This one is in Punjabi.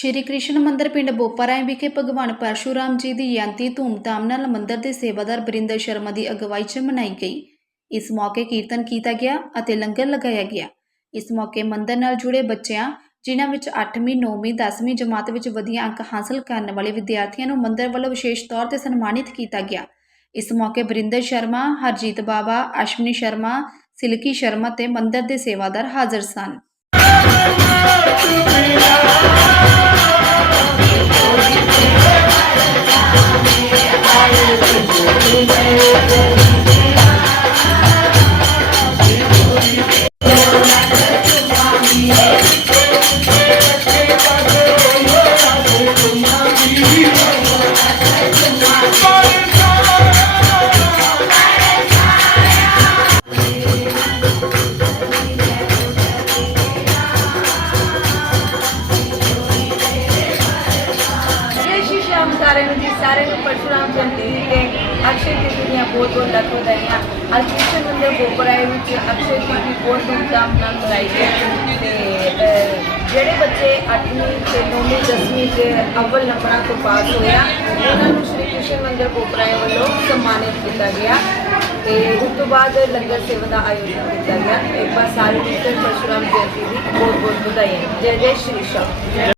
ਸ਼੍ਰੀ ਕ੍ਰਿਸ਼ਨ ਮੰਦਿਰ ਪਿੰਡ ਬੋਪਾਰਾਏ ਵਿਖੇ ਭਗਵਾਨ ਪਰਸ਼ੂਰਾਮ ਜੀ ਦੀ ਜਯੰਤੀ ਧੂਮਧਾਮ ਨਾਲ ਮੰਦਿਰ ਦੇ ਸੇਵਾਦਾਰ ਬਰਿੰਦਰ ਸ਼ਰਮਾ ਦੀ ਅਗਵਾਈ 'ਚ ਮਨਾਈ ਗਈ। ਇਸ ਮੌਕੇ ਕੀਰਤਨ ਕੀਤਾ ਗਿਆ ਅਤੇ ਲੰਗਰ ਲਗਾਇਆ ਗਿਆ। ਇਸ ਮੌਕੇ ਮੰਦਿਰ ਨਾਲ ਜੁੜੇ ਬੱਚਿਆਂ, ਜਿਨ੍ਹਾਂ ਵਿੱਚ 8ਵੀਂ 9ਵੀਂ 10ਵੀਂ ਜਮਾਤ ਵਿੱਚ ਵਧੀਆ ਅੰਕ ਹਾਸਲ ਕਰਨ ਵਾਲੇ ਵਿਦਿਆਰਥੀਆਂ ਨੂੰ ਮੰਦਿਰ ਵੱਲੋਂ ਵਿਸ਼ੇਸ਼ ਤੌਰ ਤੇ ਸਨਮਾਨਿਤ ਕੀਤਾ ਗਿਆ। ਇਸ ਮੌਕੇ ਬਰਿੰਦਰ ਸ਼ਰਮਾ, ਹਰਜੀਤ ਬਾਬਾ ਅਸ਼ਵਨੀ ਸ਼ਰਮਾ, ਸਿਲਕੀ ਸ਼ਰਮਾ ਤੇ ਮੰਦਿਰ ਦੇ ਸੇਵਾਦਾਰ ਹਾਜ਼ਰ ਸਨ। ਜੈ ਸ਼੍ਰੀ ਸ਼ਾਮ ਸਾਰਿਆਂ ਨੂੰ ਜੀ, ਸਾਰਿਆਂ ਨੂੰ ਪਰਸ਼ੁਰਾਮ ਜਯੰਤੀ ਤੇ ਅਕਸ਼ੇ ਤ੍ਰਿਤੀਆ ਦੀਆਂ ਬਹੁਤ ਬਹੁਤ ਲੱਖ ਵਧਾਈਆਂ। ਅੱਜ ਕ੍ਰਿਸ਼ਨ ਮੰਦਿਰ ਗੋਪਰਾਏ ਵਿੱਚ ਅਕਸ਼ੇ ਤ੍ਰਿਤੀਆ ਬਹੁਤ ਧੂਮਧਾਮ ਨਾਲ ਮਨਾਈ ਗਈ ਤੇ ਜਿਹੜੇ ਬੱਚੇ 8ਵੀਂ ਤੇ 9ਵੀਂ 10ਵੀਂ ਤੇ ਅਵਲ ਨੰਬਰਾਂ ਤੋਂ ਪਾਸ ਹੋਇਆ, ਉਹਨਾਂ ਨੂੰ ਸ਼੍ਰੀ ਕ੍ਰਿਸ਼ਨ ਮੰਦਿਰ ਗੋਪਰਾਏ ਵੱਲੋਂ ਸਨਮਾਨਿਤ ਕੀਤਾ ਗਿਆ। ਤੇ ਉਸ ਤੋਂ ਬਾਅਦ ਲੰਗਰ ਸੇਵਾ ਦਾ ਆਯੋਜਨ ਕੀਤਾ ਗਿਆ। ਇੱਕ ਵਾਰ ਸਾਰੇ ਟੀਚਰ ਪਰਸ਼ੁਰਾਮ ਜਯੰਤੀ ਦੀ ਬਹੁਤ ਬਹੁਤ ਵਧਾਈਆਂ। ਜੈ ਜੈ ਸ਼੍ਰੀ ਸ਼ਾਮ।